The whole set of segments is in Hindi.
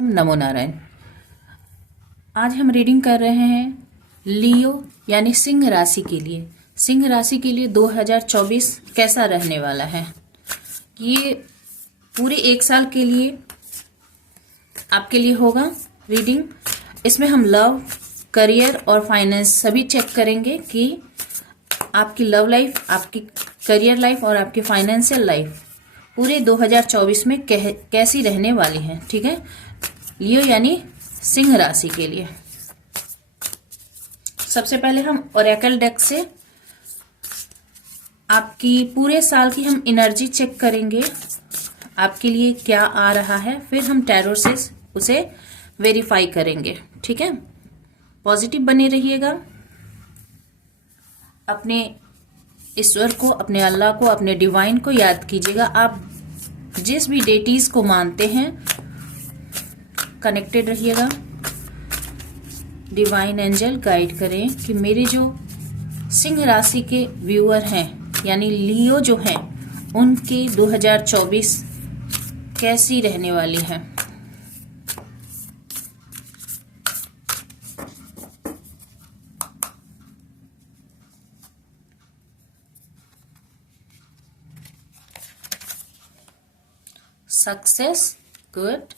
नमो नारायण। आज हम रीडिंग कर रहे हैं लियो यानी सिंह राशि के लिए। सिंह राशि के लिए 2024 कैसा रहने वाला है। ये पूरे एक साल के लिए आपके लिए होगा रीडिंग। इसमें हम लव, करियर और फाइनेंस सभी चेक करेंगे कि आपकी लव लाइफ, आपकी करियर लाइफ और आपकी फाइनेंशियल लाइफ पूरे 2024 में कैसी रहने वाली है। ठीक है, लियो यानी सिंह राशि के लिए सबसे पहले हम ओरेकल डेक से आपकी पूरे साल की हम एनर्जी चेक करेंगे, आपके लिए क्या आ रहा है। फिर हम टैरो से उसे वेरीफाई करेंगे। ठीक है, पॉजिटिव बने रहिएगा। अपने ईश्वर को, अपने अल्लाह को, अपने डिवाइन को याद कीजिएगा। आप जिस भी डेटीज को मानते हैं कनेक्टेड रहिएगा। डिवाइन एंजल गाइड करें कि मेरे जो सिंह राशि के व्यूअर हैं यानी लियो जो हैं उनकी 2024 कैसी रहने वाली है। Success, good.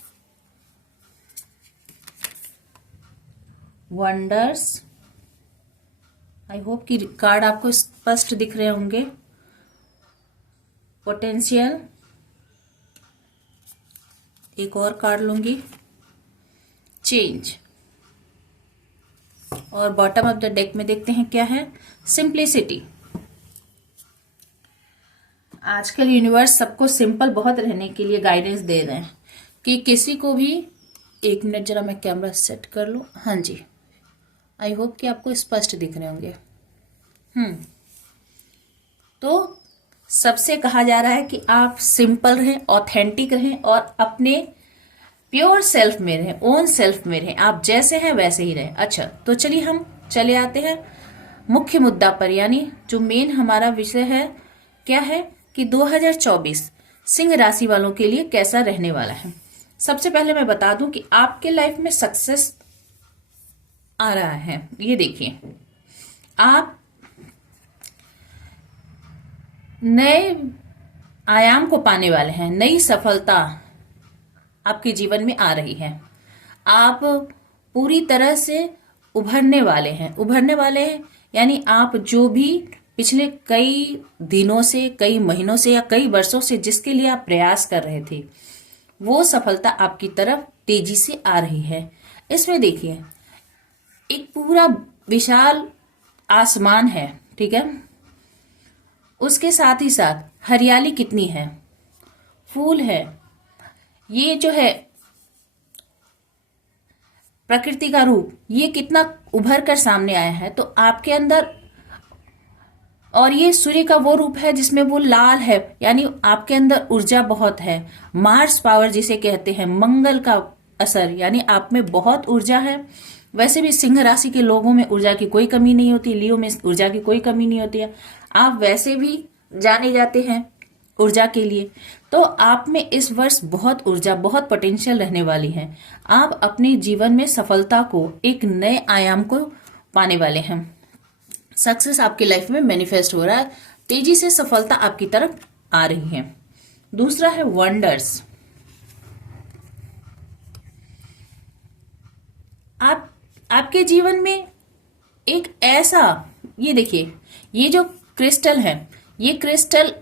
Wonders, I hope कि कार्ड आपको स्पष्ट दिख रहे होंगे। पोटेंशियल, एक और कार्ड लूंगी। चेंज, और बॉटम ऑफ द डेक में देखते हैं क्या है। सिंप्लिसिटी। आजकल यूनिवर्स सबको सिंपल बहुत रहने के लिए गाइडेंस दे रहे हैं कि किसी को भी, एक मिनट जरा मैं कैमरा सेट कर लूं। हाँ जी, आई होप कि आपको स्पष्ट दिख रहे होंगे। तो सबसे कहा जा रहा है कि आप सिंपल रहें, ऑथेंटिक रहें और अपने प्योर सेल्फ में रहें, ओन सेल्फ में रहें। आप जैसे हैं वैसे ही रहें। अच्छा, तो चलिए हम चले आते हैं मुख्य मुद्दा पर, यानी जो मेन हमारा विषय है क्या है कि 2024 सिंह राशि वालों के लिए कैसा रहने वाला है। सबसे पहले मैं बता दूं कि आपके लाइफ में सक्सेस आ रहा है। ये देखिए, आप नए आयाम को पाने वाले हैं। नई सफलता आपके जीवन में आ रही है। आप पूरी तरह से उभरने वाले हैं यानी आप जो भी पिछले कई दिनों से, कई महीनों से या कई वर्षों से जिसके लिए आप प्रयास कर रहे थे, वो सफलता आपकी तरफ तेजी से आ रही है। इसमें देखिए, एक पूरा विशाल आसमान है। ठीक है, उसके साथ ही साथ हरियाली कितनी है, फूल है। ये जो है प्रकृति का रूप, ये कितना उभर कर सामने आया है। तो आपके अंदर, और ये सूर्य का वो रूप है जिसमें वो लाल है, यानी आपके अंदर ऊर्जा बहुत है। मार्स पावर जिसे कहते हैं, मंगल का असर, यानी आप में बहुत ऊर्जा है। वैसे भी सिंह राशि के लोगों में ऊर्जा की कोई कमी नहीं होती, लियो में ऊर्जा की कोई कमी नहीं होती है। आप वैसे भी जाने जाते हैं ऊर्जा के लिए। तो आप में इस वर्ष बहुत ऊर्जा, बहुत पोटेंशियल रहने वाली है। आप अपने जीवन में सफलता को, एक नए आयाम को पाने वाले हैं। सक्सेस आपकी लाइफ में मैनिफेस्ट हो रहा है। तेजी से सफलता आपकी तरफ आ रही है। दूसरा है वंडर्स। आपके जीवन में एक ऐसा, ये देखिए, ये जो क्रिस्टल है, ये क्रिस्टल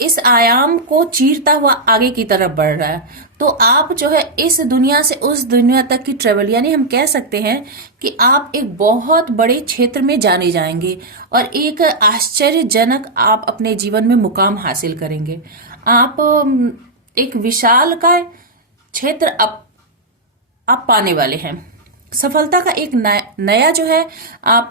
इस आयाम को चीरता हुआ आगे की तरफ बढ़ रहा है। तो आप जो है इस दुनिया से उस दुनिया तक की ट्रेवल, यानी हम कह सकते हैं कि आप एक बहुत बड़े क्षेत्र में जाने जाएंगे और एक आश्चर्यजनक आप अपने जीवन में मुकाम हासिल करेंगे। आप एक विशाल का क्षेत्र आप पाने वाले हैं। सफलता का एक नया जो है आप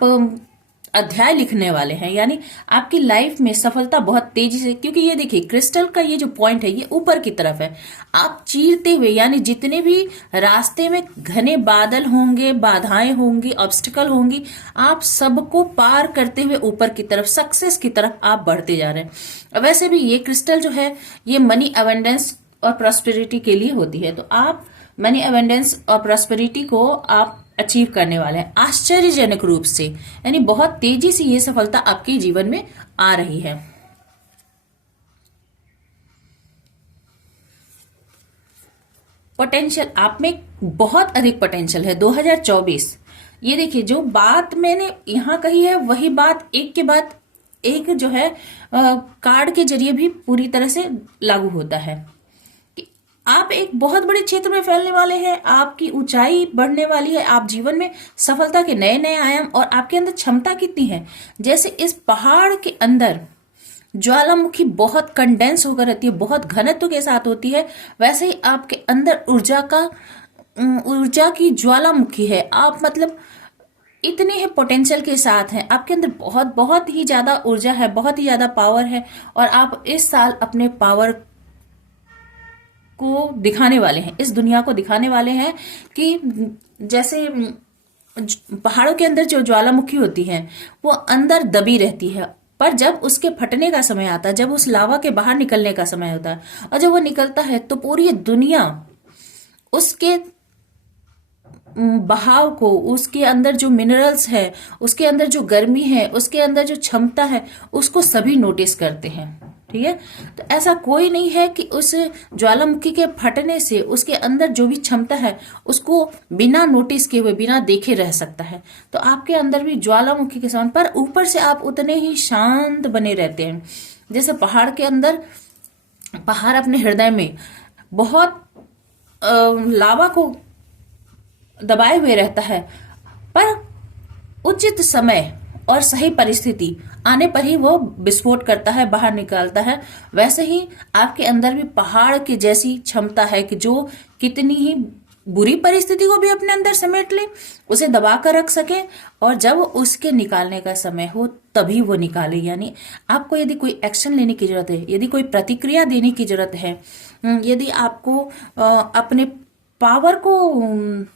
अध्याय लिखने वाले हैं, यानी आपकी लाइफ में सफलता बहुत तेजी से, क्योंकि ये देखिए क्रिस्टल का ये जो पॉइंट है ये ऊपर की तरफ है। आप चीरते हुए, यानी जितने भी रास्ते में घने बादल होंगे, बाधाएं होंगी, ऑब्स्टिकल होंगी, आप सबको पार करते हुए ऊपर की तरफ, सक्सेस की तरफ आप बढ़ते जा रहे हैं। वैसे भी ये क्रिस्टल जो है ये मनी अवेंडेंस और प्रॉस्पेरिटी के लिए होती है। तो आप मनी अबंडेंस और प्रॉस्पेरिटी को आप अचीव करने वाले हैं आश्चर्यजनक रूप से, यानी बहुत तेजी से ये सफलता आपके जीवन में आ रही है। पोटेंशियल, आप में बहुत अधिक पोटेंशियल है। 2024, ये देखिए जो बात मैंने यहां कही है वही बात एक के बाद एक जो है कार्ड के जरिए भी पूरी तरह से लागू होता है कि आप एक बहुत बड़े क्षेत्र में फैलने वाले हैं, आपकी ऊंचाई बढ़ने वाली है, आप जीवन में सफलता के नए नए आयाम, और आपके अंदर क्षमता कितनी है, जैसे इस पहाड़ के अंदर ज्वालामुखी बहुत कंडेंस होकर रहती है, बहुत घनत्व के साथ होती है, वैसे ही आपके अंदर ऊर्जा की ज्वालामुखी है। आप मतलब इतने ही पोटेंशियल के साथ हैं, आपके अंदर बहुत बहुत ही ज्यादा ऊर्जा है, बहुत ही ज्यादा पावर है, और आप इस साल अपने पावर को दिखाने वाले हैं, इस दुनिया को दिखाने वाले हैं कि जैसे पहाड़ों के अंदर जो ज्वालामुखी होती है वो अंदर दबी रहती है, पर जब उसके फटने का समय आता है, जब उस लावा के बाहर निकलने का समय होता है, और जब वो निकलता है तो पूरी दुनिया उसके बहाव को, उसके अंदर जो मिनरल्स है, उसके अंदर जो गर्मी है, उसके अंदर जो क्षमता है, उसको सभी नोटिस करते हैं। ठीक है, तो ऐसा कोई नहीं है कि उस ज्वालामुखी के फटने से उसके अंदर जो भी क्षमता है उसको बिना नोटिस किए हुए, बिना देखे रह सकता है। तो आपके अंदर भी ज्वालामुखी के समान, पर ऊपर से आप उतने ही शांत बने रहते हैं। जैसे पहाड़ के अंदर, पहाड़ अपने हृदय में बहुत लावा को दबाए हुए रहता है, पर उचित समय और सही परिस्थिति आने पर ही वो विस्फोट करता है, बाहर निकालता है। वैसे ही आपके अंदर भी पहाड़ की जैसी क्षमता है कि जो कितनी ही बुरी परिस्थिति को भी अपने अंदर समेट ले, उसे दबा कर रख सके, और जब उसके निकालने का समय हो तभी वो निकाले। यानी आपको यदि कोई एक्शन लेने की जरूरत है, यदि कोई प्रतिक्रिया देने की जरूरत है, यदि आपको अपने पावर को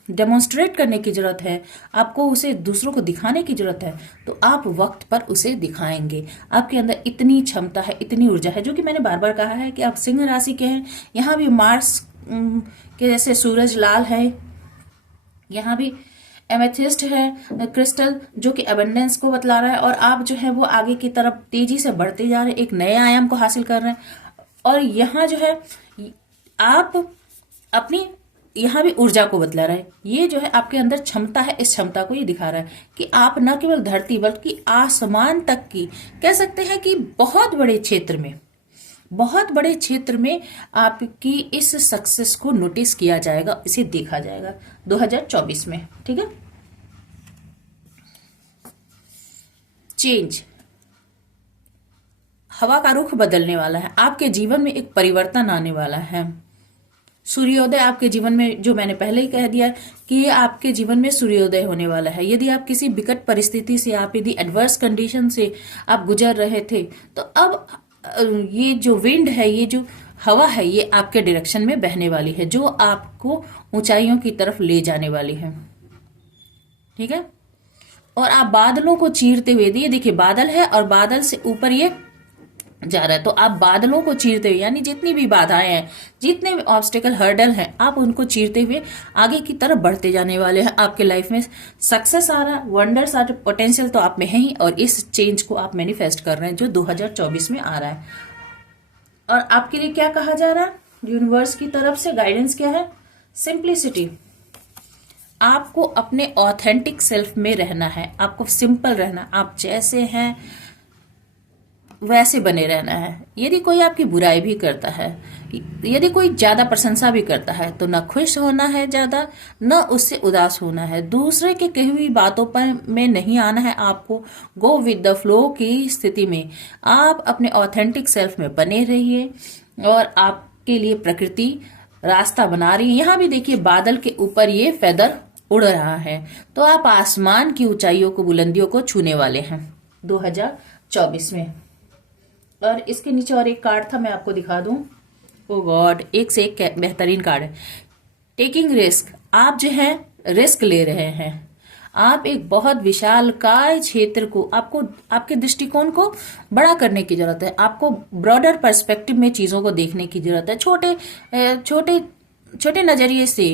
डेमोन्स्ट्रेट करने की जरूरत है, आपको उसे दूसरों को दिखाने की जरूरत है, तो आप वक्त पर उसे दिखाएंगे। आपके अंदर इतनी क्षमता है, इतनी ऊर्जा है, जो कि मैंने बार बार कहा है कि आप सिंह राशि के हैं। यहाँ भी मार्स के जैसे सूरज लाल है, यहाँ भी एमेथिस्ट है क्रिस्टल, जो कि अबंडेंस को बतला रहा है, और आप जो है वो आगे की तरफ तेजी से बढ़ते जा रहे हैं, एक नए आयाम को हासिल कर रहे हैं। और यहाँ जो है आप अपनी, यहाँ भी ऊर्जा को बतला रहा है, ये जो है आपके अंदर क्षमता है, इस क्षमता को ये दिखा रहा है कि आप न केवल धरती बल्कि आसमान तक की, कह सकते हैं कि बहुत बड़े क्षेत्र में, बहुत बड़े क्षेत्र में आपकी इस सक्सेस को नोटिस किया जाएगा, इसे देखा जाएगा 2024 में। ठीक है, चेंज, हवा का रुख बदलने वाला है, आपके जीवन में एक परिवर्तन आने वाला है। सूर्योदय आपके जीवन में, जो मैंने पहले ही कह दिया कि ये आपके जीवन में सूर्योदय होने वाला है। यदि आप किसी विकट परिस्थिति से, आप यदि एडवर्स कंडीशन से आप गुजर रहे थे, तो अब ये जो विंड है, ये जो हवा है, ये आपके डायरेक्शन में बहने वाली है, जो आपको ऊंचाइयों की तरफ ले जाने वाली है। ठीक है, और आप बादलों को चीरते हुए, ये देखिए बादल है और बादल से ऊपर ये जा रहा है, तो आप बादलों को चीरते हुए, यानी जितनी भी बाधाएं हैं, जितने भी ऑब्स्टिकल, हर्डल हैं, आप उनको चीरते हुए आगे की तरफ बढ़ते जाने वाले हैं। आपके लाइफ में सक्सेस आ रहा है, वंडर्स आ रहे, पोटेंशियल तो आप में है ही, और इस चेंज को आप मैनिफेस्ट कर रहे हैं जो 2024 में आ रहा है। और आपके लिए क्या कहा जा रहा है यूनिवर्स की तरफ से, गाइडेंस क्या है? सिंप्लिसिटी। आपको अपने ऑथेंटिक सेल्फ में रहना है, आपको सिंपल रहना, आप जैसे हैं वैसे बने रहना है। यदि कोई आपकी बुराई भी करता है, यदि कोई ज्यादा प्रशंसा भी करता है, तो न खुश होना है ज्यादा, न उससे उदास होना है। दूसरे के कही हुई बातों पर में नहीं आना है आपको। गो विद द फ्लो की स्थिति में आप अपने ऑथेंटिक सेल्फ में बने रहिए, और आपके लिए प्रकृति रास्ता बना रही है। यहाँ भी देखिए बादल के ऊपर ये फेदर उड़ रहा है, तो आप आसमान की ऊंचाइयों को, बुलंदियों को छूने वाले हैं 2024 में। और इसके नीचे और एक कार्ड था, मैं आपको दिखा दूं। ओ गॉड, एक से एक बेहतरीन कार्ड है। टेकिंग रिस्क, आप जो है रिस्क ले रहे हैं। आप एक बहुत विशाल काय क्षेत्र को, आपको आपके दृष्टिकोण को बड़ा करने की जरूरत है। आपको ब्रॉडर पर्सपेक्टिव में चीजों को देखने की जरूरत है। छोटे छोटे छोटे नजरिए से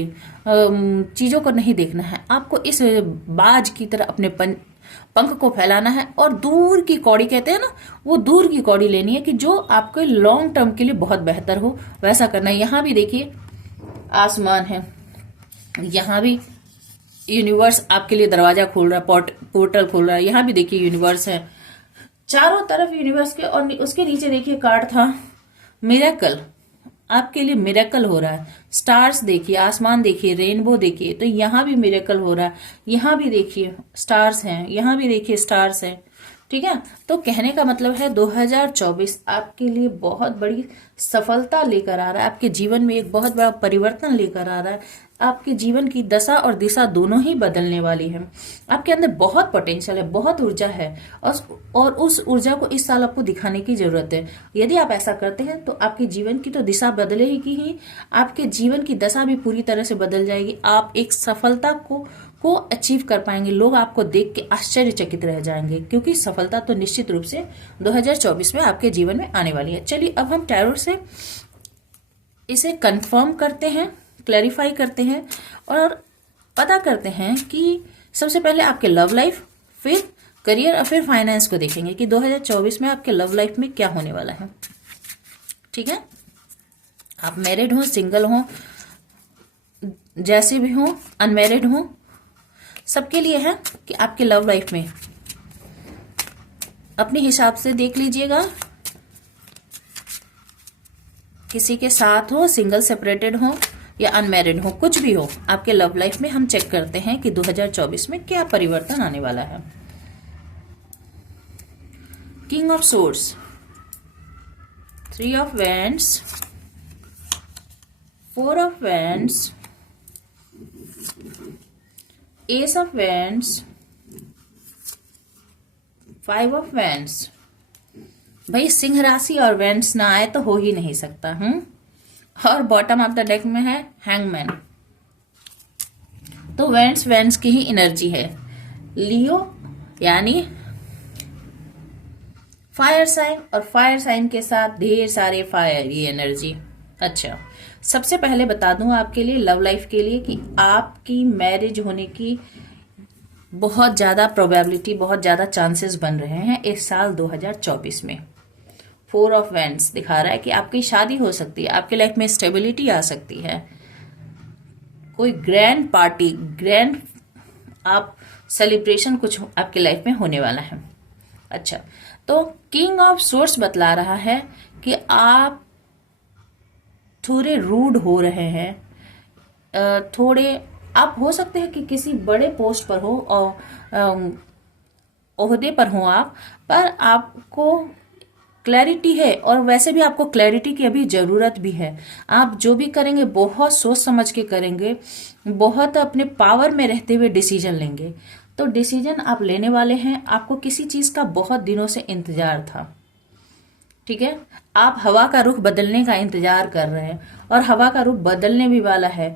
चीजों को नहीं देखना है। आपको इस बाज की तरह अपने पंख को फैलाना है और दूर की कौड़ी कहते हैं ना, वो दूर की कौड़ी लेनी है कि जो आपके लॉन्ग टर्म के लिए बहुत बेहतर हो, वैसा करना है। यहां भी देखिए आसमान है, यहां भी यूनिवर्स आपके लिए दरवाजा खोल रहा है, पोर्टल खोल रहा है। यहां भी देखिए यूनिवर्स है, चारों तरफ यूनिवर्स के, और उसके नीचे देखिए कार्ड था मिरेकल, आपके लिए मिरेकल हो रहा है। स्टार्स देखिए, आसमान देखिए, रेनबो देखिए, तो यहां भी मिरेकल हो रहा है। यहां भी देखिए स्टार्स हैं, यहां भी देखिए स्टार्स हैं। ठीक है, तो कहने का मतलब है 2024 आपके लिए बहुत बड़ी सफलता लेकर आ रहा है, आपके जीवन में एक बहुत बड़ा परिवर्तन लेकर आ रहा है। आपके जीवन की दशा और दिशा दोनों ही बदलने वाली है। आपके अंदर बहुत पोटेंशियल है, बहुत ऊर्जा है, और उस ऊर्जा को इस साल आपको दिखाने की जरूरत है। यदि आप ऐसा करते हैं तो आपके जीवन की तो दिशा बदलेगी ही, आपके जीवन की दशा भी पूरी तरह से बदल जाएगी। आप एक सफलता को अचीव कर पाएंगे। लोग आपको देख के आश्चर्यचकित रह जाएंगे, क्योंकि सफलता तो निश्चित रूप से 2024 में आपके जीवन में आने वाली है। चलिए अब हम टैरो से इसे कंफर्म करते हैं, क्लैरिफाई करते हैं और पता करते हैं कि सबसे पहले आपके लव लाइफ, फिर करियर और फिर फाइनेंस को देखेंगे कि 2024 में आपके लव लाइफ में क्या होने वाला है। ठीक है, आप मैरिड हो, सिंगल हो, जैसे भी हो, अनमैरिड हो, सबके लिए है कि आपके लव लाइफ में अपने हिसाब से देख लीजिएगा। किसी के साथ हो, सिंगल सेपरेटेड हो या अनमैरिड हो, कुछ भी हो, आपके लव लाइफ में हम चेक करते हैं कि 2024 में क्या परिवर्तन आने वाला है। King of swords, 3 of wands, 4 of wands, S of wands, 5 of wands. भाई सिंह राशि और वैंड्स ना आए तो हो ही नहीं सकता। और बॉटम ऑफ द डेक में है हैंगमैन। तो वैंड्स की ही एनर्जी है। लियो यानी फायर साइन, और फायर साइन के साथ ढेर सारे फायर, ये एनर्जी। अच्छा, सबसे पहले बता दूं आपके लिए लव लाइफ के लिए कि आपकी मैरिज होने की बहुत ज्यादा प्रोबेबिलिटी, बहुत ज्यादा चांसेस बन रहे हैं इस साल 2024 में। 4 ऑफ वैंड्स दिखा रहा है कि आपकी शादी हो सकती है, आपके लाइफ में स्टेबिलिटी आ सकती है, कोई ग्रैंड पार्टी, ग्रैंड आप सेलिब्रेशन कुछ आपके लाइफ में होने वाला है। अच्छा, तो किंग ऑफ सोर्स बतला रहा है कि आप थोड़े रूड हो रहे हैं, थोड़े आप हो सकते हैं कि किसी बड़े पोस्ट पर हो और ओहदे पर हो आप, पर आपको क्लैरिटी है, और वैसे भी आपको क्लैरिटी की अभी जरूरत भी है। आप जो भी करेंगे बहुत सोच समझ के करेंगे, बहुत अपने पावर में रहते हुए डिसीजन लेंगे। तो डिसीजन आप लेने वाले हैं, आपको किसी चीज का बहुत दिनों से इंतजार था। ठीक है, आप हवा का रुख बदलने का इंतजार कर रहे हैं और हवा का रुख बदलने भी वाला है।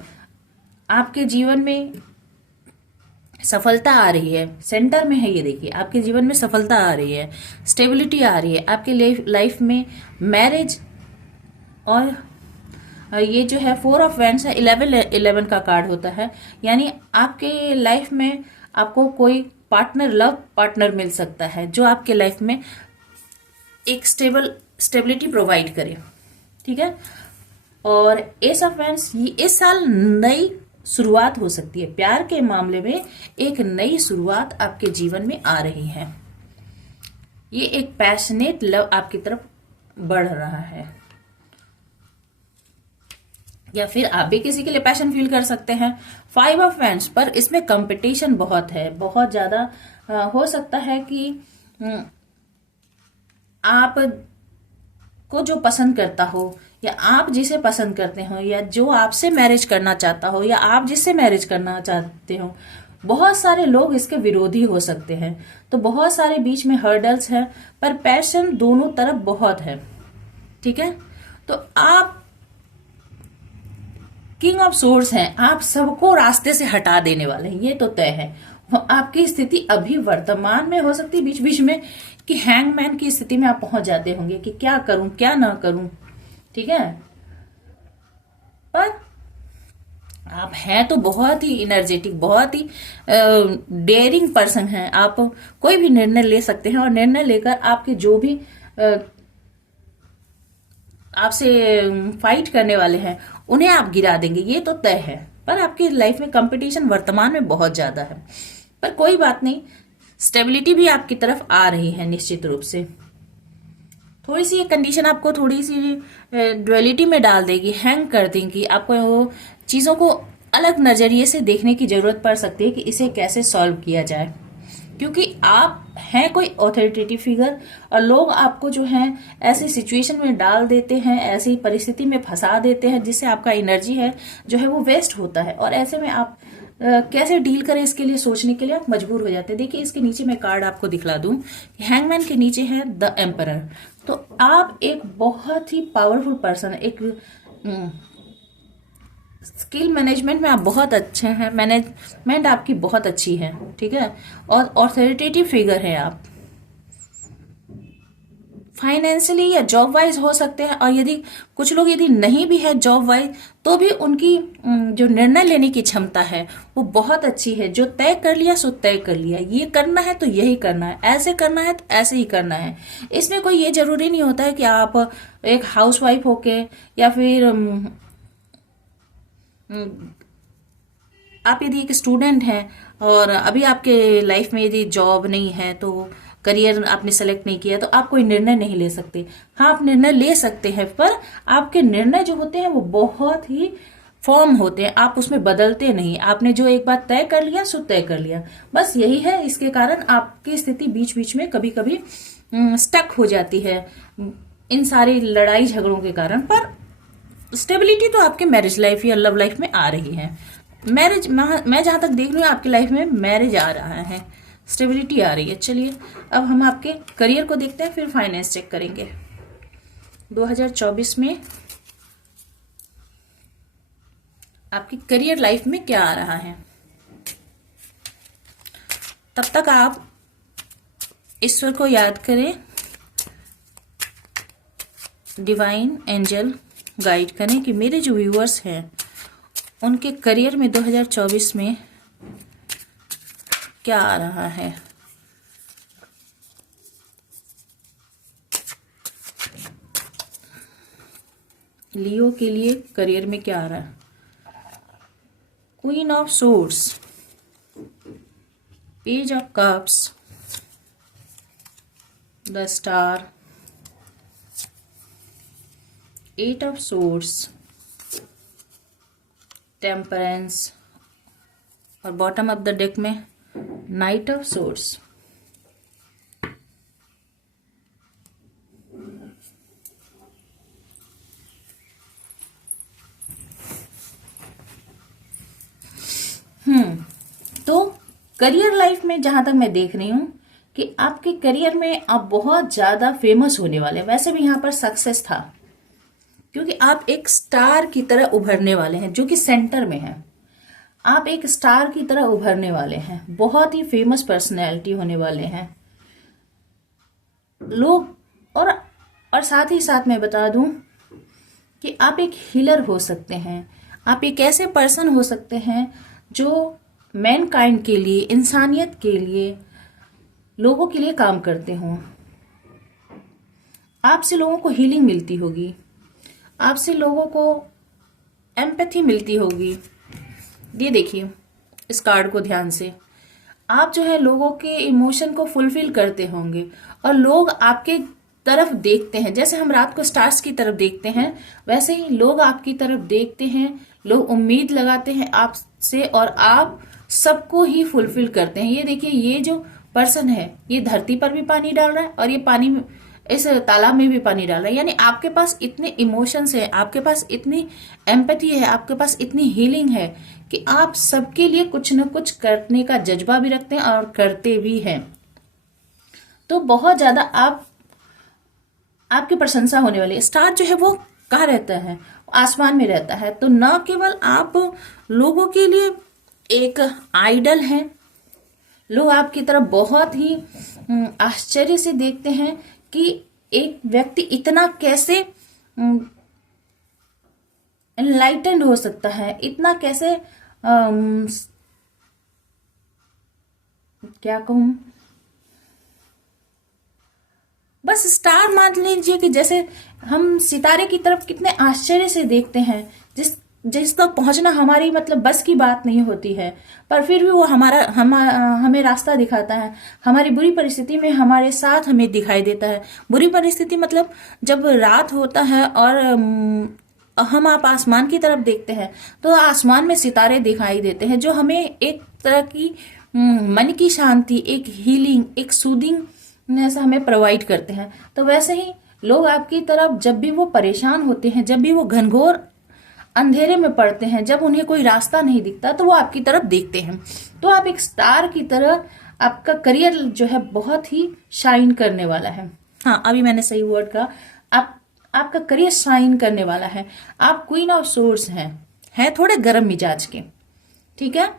आपके जीवन में सफलता आ रही है, सेंटर में है, ये देखिए आपके जीवन में सफलता आ रही है, स्टेबिलिटी आ रही है आपके लाइफ में। मैरिज और ये जो है 4 ऑफ वैंड्स है, 11 का कार्ड होता है, यानी आपके लाइफ में आपको कोई पार्टनर, लव पार्टनर मिल सकता है जो आपके लाइफ में एक स्टेबिलिटी प्रोवाइड करे। ठीक है, और एस ऑफ वैंड्स, ये इस साल नई शुरुआत हो सकती है। प्यार के मामले में एक नई शुरुआत आपके जीवन में आ रही है। ये एक पैशनेट लव आपकी तरफ बढ़ रहा है, या फिर आप भी किसी के लिए पैशन फील कर सकते हैं। 5 ऑफ वैंड्स पर इसमें कंपटीशन बहुत है, बहुत ज्यादा हो सकता है कि आप को जो पसंद करता हो, या आप जिसे पसंद करते हो, या जो आपसे मैरिज करना चाहता हो, या आप जिससे मैरिज करना चाहते हो, बहुत सारे लोग इसके विरोधी हो सकते हैं। तो बहुत सारे बीच में हर्डल्स हैं, पर पैशन दोनों तरफ बहुत है। ठीक है, तो आप किंग ऑफ सोर्ड्स हैं, आप सबको रास्ते से हटा देने वाले हैं, ये तो तय है। आपकी स्थिति अभी वर्तमान में हो सकती है बीच बीच में कि हैंगमैन की स्थिति में आप पहुंच जाते होंगे कि क्या करूं क्या ना करूं। ठीक है, पर आप हैं तो बहुत ही इनर्जेटिक, बहुत ही डेयरिंग पर्सन हैं आप। कोई भी निर्णय ले सकते हैं और निर्णय लेकर आपके जो भी आपसे फाइट करने वाले हैं उन्हें आप गिरा देंगे, ये तो तय है। पर आपकी लाइफ में कंपटीशन वर्तमान में बहुत ज्यादा है, पर कोई बात नहीं, स्टेबिलिटी भी आपकी तरफ आ रही है निश्चित रूप से। थोड़ी सी ये कंडीशन आपको थोड़ी सी ड्युअलिटी में डाल देगी, हैंग कर देगी, आपको वो चीजों को अलग नजरिए से देखने की जरूरत पड़ सकती है कि इसे कैसे सॉल्व किया जाए, क्योंकि आप हैं कोई ऑथोरिटेटिव फिगर और लोग आपको जो है ऐसी सिचुएशन में डाल देते हैं, ऐसी परिस्थिति में फंसा देते हैं जिससे आपका एनर्जी है जो है वो वेस्ट होता है। और ऐसे में आप कैसे डील करें इसके लिए सोचने के लिए आप मजबूर हो जाते हैं। देखिए इसके नीचे मैं कार्ड आपको दिखला दूं, हैंगमैन के नीचे है द एम्परर। तो आप एक बहुत ही पावरफुल पर्सन, एक स्किल मैनेजमेंट में आप बहुत अच्छे हैं, मैनेजमेंट आपकी बहुत अच्छी है, ठीक है, और ऑथोरिटेटिव फिगर है आप। फाइनेंशियली या जॉब वाइज हो सकते हैं, और यदि कुछ लोग यदि नहीं भी है जॉब वाइज तो भी उनकी जो निर्णय लेने की क्षमता है वो बहुत अच्छी है। जो तय कर लिया सो तय कर लिया, ये करना है तो यही करना है, ऐसे करना है तो ऐसे ही करना है। इसमें कोई ये जरूरी नहीं होता है कि आप एक हाउसवाइफ होके या फिर आप यदि एक स्टूडेंट हैं और अभी आपके लाइफ में यदि जॉब नहीं है तो करियर आपने सेलेक्ट नहीं किया तो आप कोई निर्णय नहीं ले सकते। हाँ, आप निर्णय ले सकते हैं, पर आपके निर्णय जो होते हैं वो बहुत ही फॉर्म होते हैं, आप उसमें बदलते नहीं। आपने जो एक बात तय कर लिया सो तय कर लिया, बस यही है। इसके कारण आपकी स्थिति बीच बीच में कभी कभी स्टक हो जाती है इन सारी लड़ाई झगड़ों के कारण। पर स्टेबिलिटी तो आपके मैरिज लाइफ या लव लाइफ में आ रही है। मैरिज मैं जहां तक देख रही हूँ आपकी लाइफ में मैरिज आ रहा है, स्टेबिलिटी आ रही है। चलिए अब हम आपके करियर को देखते हैं, फिर फाइनेंस चेक करेंगे। 2024 में आपकी करियर लाइफ में क्या आ रहा है। तब तक आप ईश्वर को याद करें, डिवाइन एंजल गाइड करें कि मेरे जो व्यूअर्स हैं उनके करियर में 2024 में क्या आ रहा है। लियो के लिए करियर में क्या आ रहा है। Queen of swords, page of cups, the star, eight of swords, temperance, और बॉटम ऑफ द डेक में नाइट ऑफ सोर्ड्स। तो करियर लाइफ में जहां तक मैं देख रही हूं कि आपके करियर में आप बहुत ज्यादा फेमस होने वाले हैं। वैसे भी यहां पर सक्सेस था क्योंकि आप एक स्टार की तरह उभरने वाले हैं, जो कि सेंटर में है। आप एक स्टार की तरह उभरने वाले हैं, बहुत ही फेमस पर्सनैलिटी होने वाले हैं लोग। और साथ ही साथ मैं बता दूं कि आप एक हीलर हो सकते हैं। आप एक ऐसे पर्सन हो सकते हैं जो मैनकाइंड के लिए, इंसानियत के लिए, लोगों के लिए काम करते हों। आपसे लोगों को हीलिंग मिलती होगी, आपसे लोगों को एम्पैथी मिलती होगी। ये देखिए इस कार्ड को ध्यान से, आप जो है लोगों के इमोशन को फुलफिल करते होंगे और लोग आपके तरफ देखते हैं। जैसे हम रात को स्टार्स की तरफ देखते हैं, वैसे ही लोग आपकी तरफ देखते हैं, लोग उम्मीद लगाते हैं आपसे और आप सबको ही फुलफिल करते हैं। ये देखिए, ये जो पर्सन है ये धरती पर भी पानी डाल रहा है और ये पानी इस तालाब में भी पानी डाल रहा है। यानी आपके पास इतने इमोशंस है, आपके पास इतनी एम्पैथी है, आपके पास इतनी हीलिंग है कि आप सबके लिए कुछ न कुछ करने का जज्बा भी रखते हैं और करते भी हैं। तो बहुत ज्यादा आपकी प्रशंसा होने वाली है। स्टार जो है वो कहाँ रहता है, आसमान में रहता है। तो न केवल आप लोगों के लिए एक आइडल हैं, लोग आपकी तरफ बहुत ही आश्चर्य से देखते हैं कि एक व्यक्ति इतना कैसे एनलाइटेंड हो सकता है। इतना कैसे क्या कहूं, बस स्टार मान लीजिए कि जैसे हम सितारे की तरफ कितने आश्चर्य से देखते हैं, जिस जिस तक पहुंचना हमारी मतलब बस की बात नहीं होती है, पर फिर भी वो हमें रास्ता दिखाता है। हमारी बुरी परिस्थिति में हमारे साथ हमें दिखाई देता है। बुरी परिस्थिति मतलब जब रात होता है और हम आप आसमान की तरफ देखते हैं तो आसमान में सितारे दिखाई देते हैं, जो हमें एक तरह की मन की शांति, एक हीलिंग, एक सूदिंग ऐसा हमें प्रोवाइड करते हैं। तो वैसे ही लोग आपकी तरफ जब भी वो परेशान होते हैं, जब भी वो घनघोर अंधेरे में पड़ते हैं, जब उन्हें कोई रास्ता नहीं दिखता, तो वो आपकी तरफ देखते हैं। तो आप एक स्टार की तरह, आपका करियर जो है बहुत ही शाइन करने वाला है। हाँ, अभी मैंने सही वर्ड कहा। आपका करियर शाइन करने वाला है। आप क्वीन ऑफ सोर्स हैं थोड़े गर्म मिजाज के, ठीक है।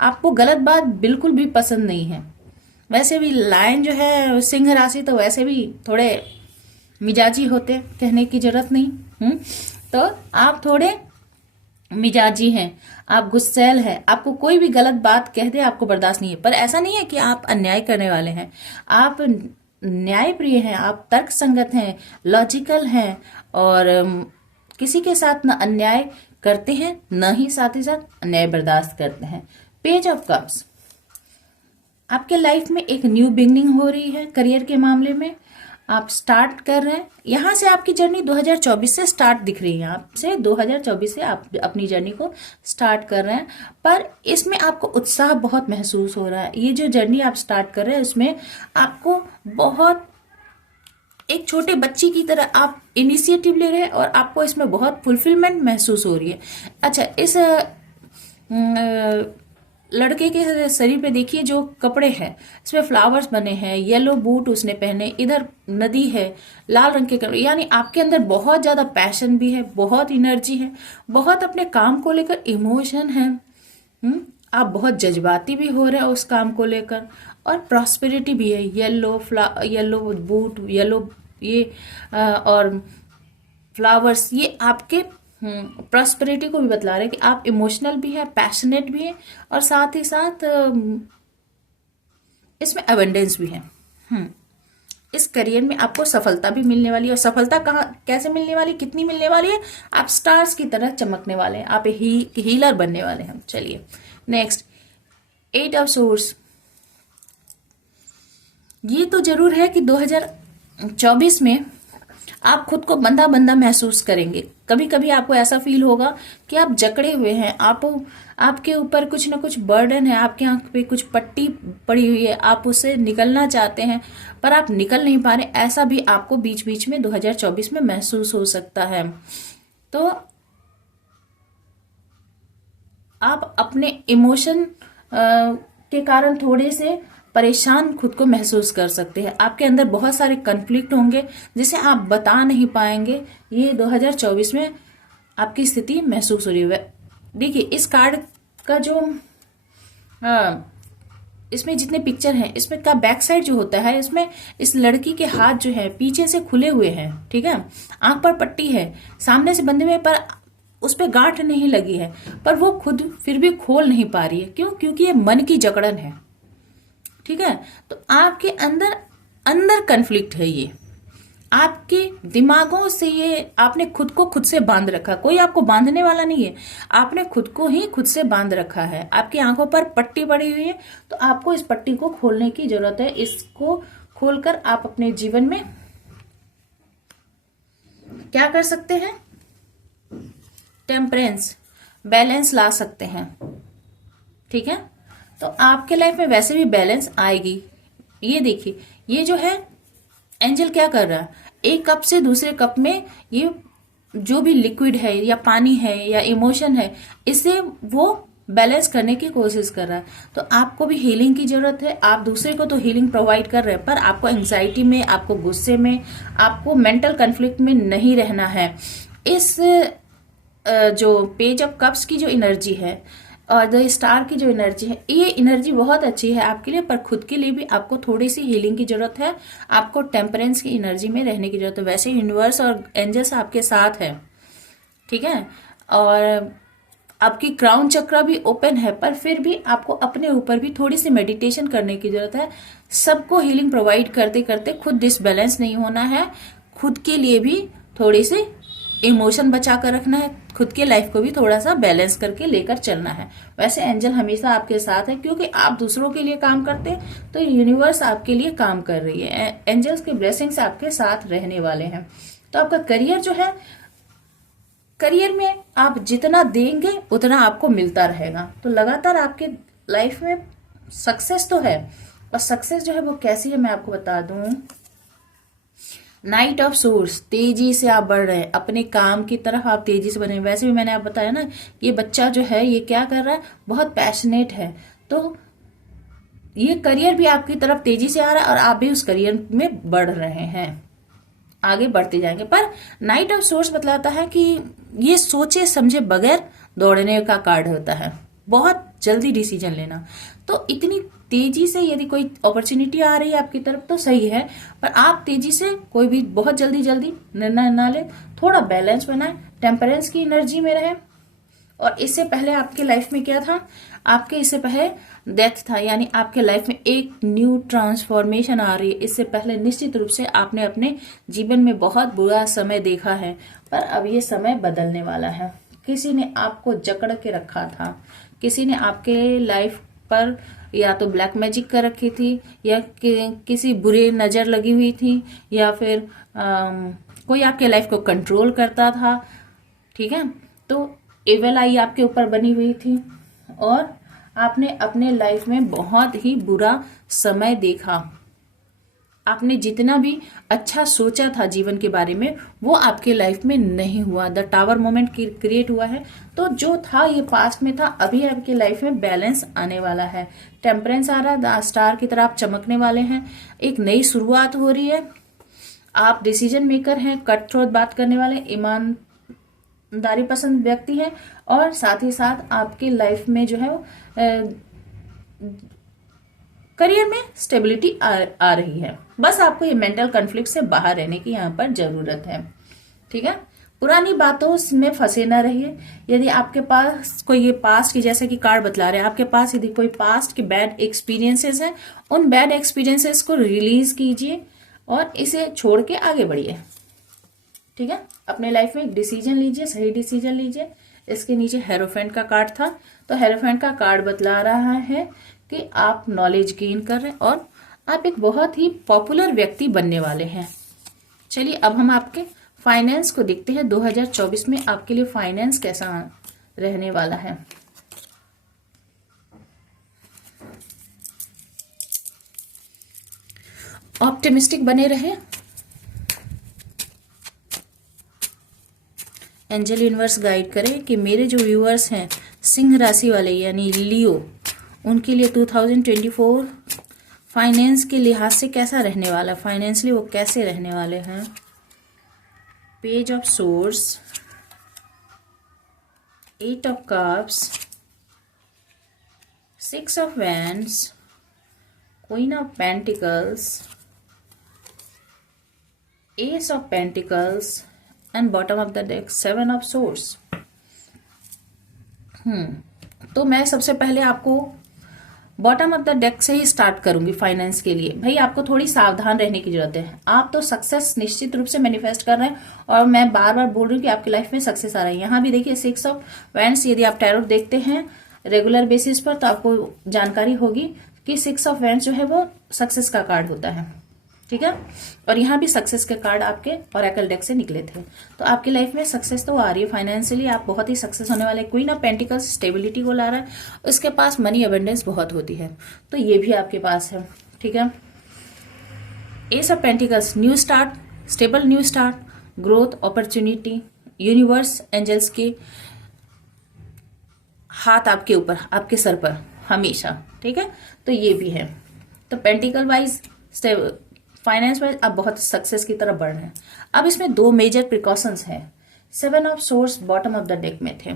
आपको गलत बात बिल्कुल भी पसंद नहीं है। वैसे भी लायन जो है सिंह राशि, तो वैसे भी थोड़े मिजाजी होते, कहने की जरूरत नहीं। तो आप थोड़े मिजाजी हैं, आप गुस्सैल हैं, आपको कोई भी गलत बात कह दे आपको बर्दाश्त नहीं है। पर ऐसा नहीं है कि आप अन्याय करने वाले हैं, आप न्याय प्रिय हैं, आप तर्क संगत हैं, लॉजिकल हैं, और किसी के साथ न अन्याय करते हैं, न ही साथ अन्याय बर्दाश्त करते हैं। पेज ऑफ कप्स, आपके लाइफ में एक न्यू बिगनिंग हो रही है। करियर के मामले में आप स्टार्ट कर रहे हैं। यहां से आपकी जर्नी 2024 से स्टार्ट दिख रही है। आपसे 2024 से आप अपनी जर्नी को स्टार्ट कर रहे हैं, पर इसमें आपको उत्साह बहुत महसूस हो रहा है। ये जो जर्नी आप स्टार्ट कर रहे हैं उसमें आपको बहुत एक छोटे बच्ची की तरह आप इनिशिएटिव ले रहे हैं और आपको इसमें बहुत फुलफिलमेंट महसूस हो रही है। अच्छा, इस लड़के के शरीर पे देखिए जो कपड़े हैं, इसमें फ्लावर्स बने हैं, येलो बूट उसने पहने, इधर नदी है, लाल रंग के कपड़े, यानी आपके अंदर बहुत ज्यादा पैशन भी है, बहुत एनर्जी है, बहुत अपने काम को लेकर इमोशन है। आप बहुत जज्बाती भी हो रहे हैं उस काम को लेकर, और प्रॉस्पेरिटी भी है। येलो बूट, येलो ये और फ्लावर्स, ये आपके प्रॉस्पेरिटी को भी बतला रहे हैं कि आप इमोशनल भी है, पैशनेट भी है, और साथ ही साथ इसमें अबंडेंस भी है। इस करियर में आपको सफलता भी मिलने वाली है। और सफलता कहाँ कैसे मिलने वाली, कितनी मिलने वाली है? आप स्टार्स की तरह चमकने वाले हैं, आप हीलर बनने वाले हैं। चलिए नेक्स्ट, 8 ऑफ सोर्स। ये तो जरूर है कि 2024 में आप खुद को बंधा बंधा महसूस करेंगे। कभी कभी आपको ऐसा फील होगा कि आप जकड़े हुए हैं, आपके ऊपर कुछ ना कुछ बर्डन है, आपके आंख पे कुछ पट्टी पड़ी हुई है, आप उससे निकलना चाहते हैं पर आप निकल नहीं पा रहे। ऐसा भी आपको बीच बीच में 2024 में महसूस हो सकता है। तो आप अपने इमोशन के कारण थोड़े से परेशान खुद को महसूस कर सकते हैं। आपके अंदर बहुत सारे कन्फ्लिक्ट होंगे जिसे आप बता नहीं पाएंगे। ये 2024 में आपकी स्थिति महसूस हो रही है। देखिए इस कार्ड का जो इसमें जितने पिक्चर हैं, इसमें का बैक साइड जो होता है, इसमें इस लड़की के हाथ जो है पीछे से खुले हुए हैं, ठीक है। आंख पर पट्टी है, सामने से बंधे हुए, पर उस पर गांठ नहीं लगी है, पर वो खुद फिर भी खोल नहीं पा रही है। क्यों? क्योंकि ये मन की जकड़न है, ठीक है। तो आपके अंदर कन्फ्लिक्ट है। ये आपके दिमागों से, ये आपने खुद को खुद से बांध रखा। कोई आपको बांधने वाला नहीं है, आपने खुद को ही खुद से बांध रखा है। आपकी आंखों पर पट्टी पड़ी हुई है, तो आपको इस पट्टी को खोलने की जरूरत है। इसको खोलकर आप अपने जीवन में क्या कर सकते हैं? टेम्परेंस, बैलेंस ला सकते हैं, ठीक है। तो आपके लाइफ में वैसे भी बैलेंस आएगी। ये देखिए, ये जो है एंजल क्या कर रहा है, एक कप से दूसरे कप में ये जो भी लिक्विड है या पानी है या इमोशन है, इसे वो बैलेंस करने की कोशिश कर रहा है। तो आपको भी हीलिंग की जरूरत है। आप दूसरे को तो हीलिंग प्रोवाइड कर रहे हैं, पर आपको एंग्जाइटी में, आपको गुस्से में, आपको मेंटल कन्फ्लिक्ट में नहीं रहना है। इस जो पेज ऑफ कप्स की जो एनर्जी है और द स्टार की जो एनर्जी है, ये एनर्जी बहुत अच्छी है आपके लिए, पर खुद के लिए भी आपको थोड़ी सी हीलिंग की जरूरत है। आपको टेम्परेंस की एनर्जी में रहने की जरूरत है। वैसे यूनिवर्स और एंजल्स आपके साथ है, ठीक है। और आपकी क्राउन चक्र भी ओपन है, पर फिर भी आपको अपने ऊपर भी थोड़ी सी मेडिटेशन करने की जरूरत है। सबको हीलिंग प्रोवाइड करते करते खुद डिसबैलेंस नहीं होना है, खुद के लिए भी थोड़ी सी इमोशन बचा कर रखना है, खुद के लाइफ को भी थोड़ा सा बैलेंस करके लेकर चलना है। वैसे एंजल हमेशा आपके साथ है, क्योंकि आप दूसरों के लिए काम करते हैं तो यूनिवर्स आपके लिए काम कर रही है। एंजल्स के ब्लेसिंग्स आपके साथ रहने वाले हैं। तो आपका करियर जो है, करियर में आप जितना देंगे उतना आपको मिलता रहेगा। तो लगातार आपके लाइफ में सक्सेस तो है, और सक्सेस जो है वो कैसी है मैं आपको बता दूं। नाइट ऑफ सोर्स, तेजी से आप बढ़ रहे हैं अपने काम की तरफ, आप तेजी से बढ़ रहे हैं। वैसे भी मैंने आप बताया ना, ये बच्चा जो है ये क्या कर रहा है, बहुत पैशनेट है, तो ये करियर भी आपकी तरफ तेजी से आ रहा है और आप भी उस करियर में बढ़ रहे हैं, आगे बढ़ते जाएंगे। पर नाइट ऑफ सोर्स बतलाता है कि ये सोचे समझे बगैर दौड़ने का कार्ड होता है, बहुत जल्दी डिसीजन लेना। तो इतनी तेजी से यदि कोई अपॉर्चुनिटी आ रही है आपकी तरफ तो सही है, पर आप तेजी से कोई भी बहुत जल्दी जल्दी निर्णय ना ले, थोड़ा बैलेंस बनाए, टेम्परेंस की एनर्जी में रहे। और इससे पहले आपके लाइफ में क्या था, आपके इससे पहले डेथ था, यानी आपके लाइफ में एक न्यू ट्रांसफॉर्मेशन आ रही है। इससे पहले निश्चित रूप से आपने अपने जीवन में बहुत बुरा समय देखा है, पर अब ये समय बदलने वाला है। किसी ने आपको जकड़ के रखा था, किसी ने आपके लाइफ पर या तो ब्लैक मैजिक कर रखी थी, या किसी बुरे नजर लगी हुई थी, या फिर कोई आपके लाइफ को कंट्रोल करता था, ठीक है। तो एवल आई आपके ऊपर बनी हुई थी, और आपने अपने लाइफ में बहुत ही बुरा समय देखा। आपने जितना भी अच्छा सोचा था जीवन के बारे में वो आपके लाइफ में नहीं हुआ। द टावर मोमेंट क्रिएट हुआ है। तो जो था ये पास्ट में था, अभी आपके लाइफ में बैलेंस आने वाला है, टेम्परेंस आ रहा है, स्टार की तरह आप चमकने वाले हैं, एक नई शुरुआत हो रही है। आप डिसीजन मेकर हैं, कट थ्रोट बात करने वाले, ईमानदारी पसंद व्यक्ति हैं, और साथ ही साथ आपके लाइफ में जो है करियर में स्टेबिलिटी आ रही है। बस आपको ये मेंटल कॉन्फ्लिक्ट से बाहर रहने की यहाँ पर जरूरत है, ठीक है। पुरानी बातों में फंसे ना रहिए। यदि आपके पास कोई ये पास्ट की, जैसे कि कार्ड बतला रहे हैं, आपके पास यदि कोई पास्ट के बैड एक्सपीरियंसेस हैं, उन बैड एक्सपीरियंसेस को रिलीज कीजिए और इसे छोड़ के आगे बढ़िए, ठीक है। अपने लाइफ में एक डिसीजन लीजिए, सही डिसीजन लीजिए। इसके नीचे हेरोफेंट का कार्ड था, तो हेरोफेंट का कार्ड बतला रहा है कि आप नॉलेज गेन कर रहे हैं और आप एक बहुत ही पॉपुलर व्यक्ति बनने वाले हैं। चलिए अब हम आपके फाइनेंस को देखते हैं। 2024 में आपके लिए फाइनेंस कैसा रहने वाला है। ऑप्टिमिस्टिक बने रहे। एंजल यूनिवर्स गाइड करे कि मेरे जो व्यूअर्स हैं सिंह राशि वाले यानी लियो, उनके लिए 2024 फाइनेंस के लिहाज से कैसा रहने वाला, फाइनेंशियली वो कैसे रहने वाले हैं। Page of source, 8 of cups, 6 of wands, queen of pentacles, S of pentacles and bottom of the deck 7 of source. तो मैं सबसे पहले आपको बॉटम ऑफ द डेक से ही स्टार्ट करूंगी फाइनेंस के लिए। भाई आपको थोड़ी सावधान रहने की जरूरत है। आप तो सक्सेस निश्चित रूप से मैनिफेस्ट कर रहे हैं, और मैं बार बार बोल रही हूँ कि आपकी लाइफ में सक्सेस आ रही है। यहाँ भी देखिए 6 ऑफ वैंड्स, यदि आप टैरोट देखते हैं रेगुलर बेसिस पर तो आपको जानकारी होगी कि 6 ऑफ वैंड्स जो है वो सक्सेस का कार्ड होता है, ठीक है। और यहाँ भी सक्सेस के कार्ड आपके ओरेकल डेक से निकले थे। तो आपकी लाइफ में सक्सेस तो आ रही है, फाइनेंशियली आप बहुत ही सक्सेस होने वाले। क्वीन ऑफ पेंटिकल्स स्टेबिलिटी को ला रहा है, उसके पास मनी अबेंडेंस बहुत होती है, तो ये भी आपके पास है, ठीक है। Ace of pentacles new start, stable new start, growth, opportunity, universe, angels के हाथ आपके ऊपर, आपके सर पर हमेशा, ठीक है। तो ये भी है। तो पेंटिकल वाइज फाइनेंस वाइज आप बहुत सक्सेस की तरफ बढ़ रहे हैं। अब इसमें 2 मेजर प्रिकॉशंस हैं। 7 of source bottom of the deck में थे।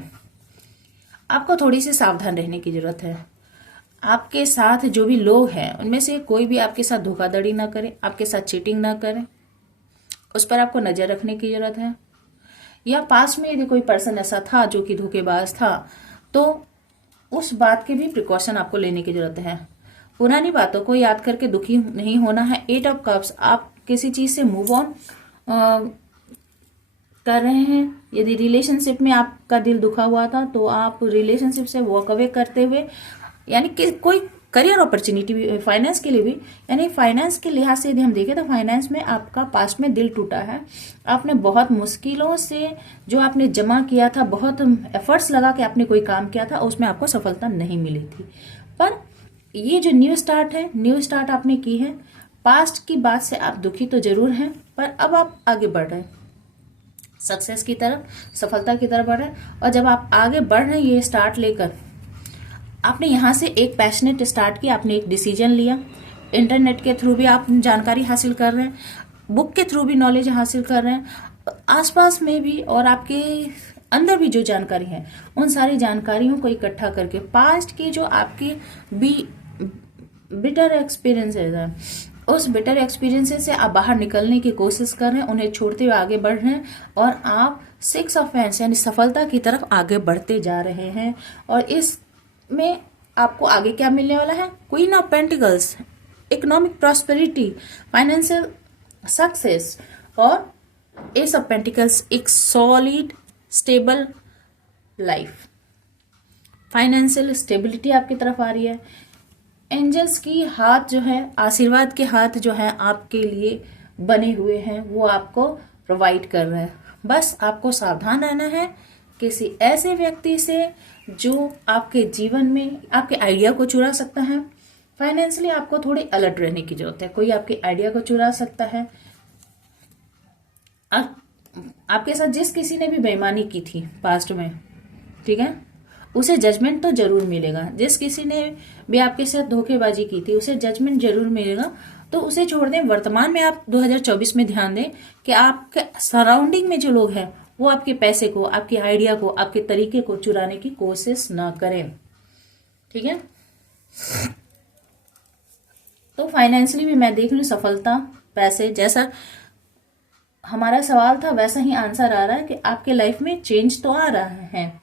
आपको थोड़ी सी सावधान रहने की जरूरत है। आपके साथ जो भी लोग हैं उनमें से कोई भी आपके साथ धोखाधड़ी ना करे, आपके साथ चीटिंग ना करे, उस पर आपको नजर रखने की जरूरत है। या पास्ट में यदि कोई पर्सन ऐसा था जो कि धोखेबाज था, तो उस बात के भी प्रिकॉशन आपको लेने की जरूरत है। पुरानी बातों को याद करके दुखी नहीं होना है। 8 ऑफ कप्स, आप किसी चीज से मूव ऑन कर रहे हैं। यदि रिलेशनशिप में आपका दिल दुखा हुआ था तो आप रिलेशनशिप से वॉक अवे करते हुए, यानी कि कोई करियर अपॉर्चुनिटी भी, फाइनेंस के लिए भी, यानी फाइनेंस के लिहाज से यदि हम देखें तो फाइनेंस में आपका पास्ट में दिल टूटा है। आपने बहुत मुश्किलों से जो आपने जमा किया था, बहुत एफर्ट्स लगा के आपने कोई काम किया था, उसमें आपको सफलता नहीं मिली थी। पर ये जो न्यू स्टार्ट है, न्यू स्टार्ट आपने की है। पास्ट की बात से आप दुखी तो जरूर हैं, पर अब आप आगे बढ़ रहे हैं, सक्सेस की तरफ, सफलता की तरफ बढ़ रहे हैं। और जब आप आगे बढ़ रहे हैं ये स्टार्ट लेकर, आपने यहाँ से एक पैशनेट स्टार्ट किया, आपने एक डिसीजन लिया। इंटरनेट के थ्रू भी आप जानकारी हासिल कर रहे हैं, बुक के थ्रू भी नॉलेज हासिल कर रहे हैं, आसपास में भी और आपके अंदर भी जो जानकारी है, उन सारी जानकारियों को इकट्ठा करके पास्ट की जो आपकी बिटर एक्सपीरियंसेस है, उस बिटर एक्सपीरियंसेस से आप बाहर निकलने की कोशिश कर रहे हैं, उन्हें छोड़ते हुए आगे बढ़ रहे हैं और आप 6 ऑफ हैंड्स यानी सफलता की तरफ आगे बढ़ते जा रहे हैं। और इसमें आपको आगे क्या मिलने वाला है? Queen of pentacles, economic prosperity, financial success, और एस ऑफ पेंटिकल्स, एक solid stable life, financial stability आपकी तरफ आ रही है। एंजल्स की हाथ जो है, आशीर्वाद के हाथ जो है आपके लिए बने हुए हैं, वो आपको प्रोवाइड कर रहे हैं। बस आपको सावधान रहना है किसी ऐसे व्यक्ति से जो आपके जीवन में आपके आइडिया को चुरा सकता है। फाइनेंशियली आपको थोड़ी अलर्ट रहने की जरूरत है। कोई आपके आइडिया को चुरा सकता है। आपके साथ जिस किसी ने भी बेईमानी की थी पास्ट में, ठीक है, उसे जजमेंट तो जरूर मिलेगा। जिस किसी ने भी आपके साथ धोखेबाजी की थी उसे जजमेंट जरूर मिलेगा। तो उसे छोड़ दें। वर्तमान में आप 2024 में ध्यान दें कि आपके सराउंडिंग में जो लोग हैं वो आपके पैसे को, आपके आइडिया को, आपके तरीके को चुराने की कोशिश ना करें, ठीक है। तो फाइनेंशियली भी मैं देख लूं सफलता, पैसे, जैसा हमारा सवाल था वैसा ही आंसर आ रहा है कि आपके लाइफ में चेंज तो आ रहा है,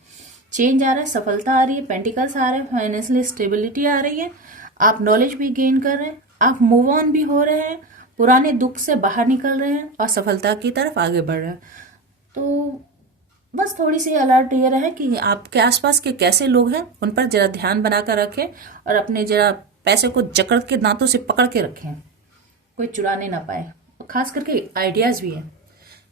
चेंज आ रहा है, सफलता आ रही है, पेंटिकल्स आ रहे हैं, फाइनेंशियल स्टेबिलिटी आ रही है, आप नॉलेज भी गेन कर रहे हैं, आप मूव ऑन भी हो रहे हैं, पुराने दुख से बाहर निकल रहे हैं और सफलता की तरफ आगे बढ़ रहे हैं। तो बस थोड़ी सी अलर्ट ये रहे कि आपके आसपास के कैसे लोग हैं उन पर जरा ध्यान बनाकर रखें और अपने जरा पैसे को जकड़ के दांतों से पकड़ के रखें, कोई चुराने ना पाए। खास करके आइडियाज भी हैं।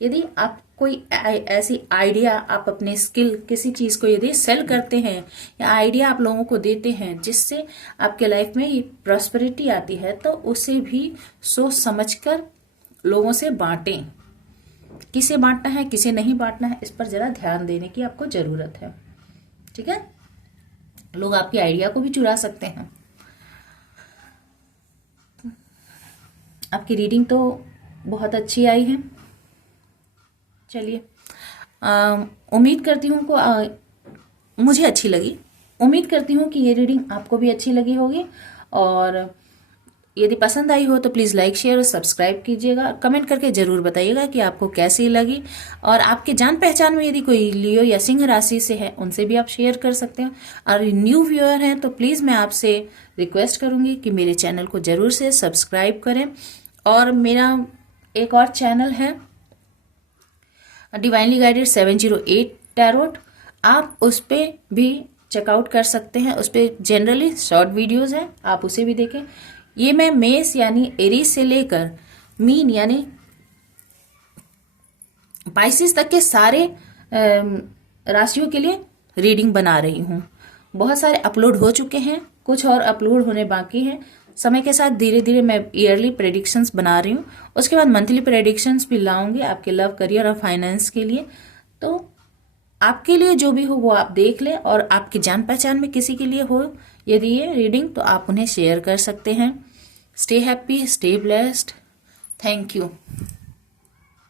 यदि आप कोई ऐसी आइडिया, आप अपने स्किल किसी चीज को यदि सेल करते हैं या आइडिया आप लोगों को देते हैं जिससे आपके लाइफ में ये प्रॉस्पेरिटी आती है, तो उसे भी सोच समझकर लोगों से बांटें। किसे बांटना है, किसे नहीं बांटना है, इस पर जरा ध्यान देने की आपको जरूरत है, ठीक है। लोग आपकी आइडिया को भी चुरा सकते हैं। आपकी रीडिंग तो बहुत अच्छी आई है। चलिए, उम्मीद करती हूँ को मुझे अच्छी लगी। उम्मीद करती हूँ कि ये रीडिंग आपको भी अच्छी लगी होगी। और यदि पसंद आई हो तो प्लीज़ लाइक, शेयर और सब्सक्राइब कीजिएगा। कमेंट करके ज़रूर बताइएगा कि आपको कैसी लगी। और आपके जान पहचान में यदि कोई लियो या सिंह राशि से है उनसे भी आप शेयर कर सकते हैं। और न्यू व्यूअर हैं तो प्लीज़ मैं आपसे रिक्वेस्ट करूँगी कि मेरे चैनल को ज़रूर से सब्सक्राइब करें। और मेरा एक और चैनल है डिवाइनली गाइडेड 708 टैरोट, आप उस पर भी चेकआउट कर सकते हैं। उस पर जनरली शॉर्ट वीडियोस हैं, आप उसे भी देखें। ये मैं मेष यानी एरीज से लेकर मीन यानी पाइसिस तक के सारे राशियों के लिए रीडिंग बना रही हूँ। बहुत सारे अपलोड हो चुके हैं, कुछ और अपलोड होने बाकी हैं। समय के साथ धीरे धीरे मैं ईयरली प्रेडिक्शंस बना रही हूँ। उसके बाद मंथली प्रेडिक्शंस भी लाऊंगी आपके लव, करियर और फाइनेंस के लिए। तो आपके लिए जो भी हो वो आप देख लें। और आपकी जान पहचान में किसी के लिए हो यदि ये रीडिंग, तो आप उन्हें शेयर कर सकते हैं। Stay happy, stay blessed. Thank you.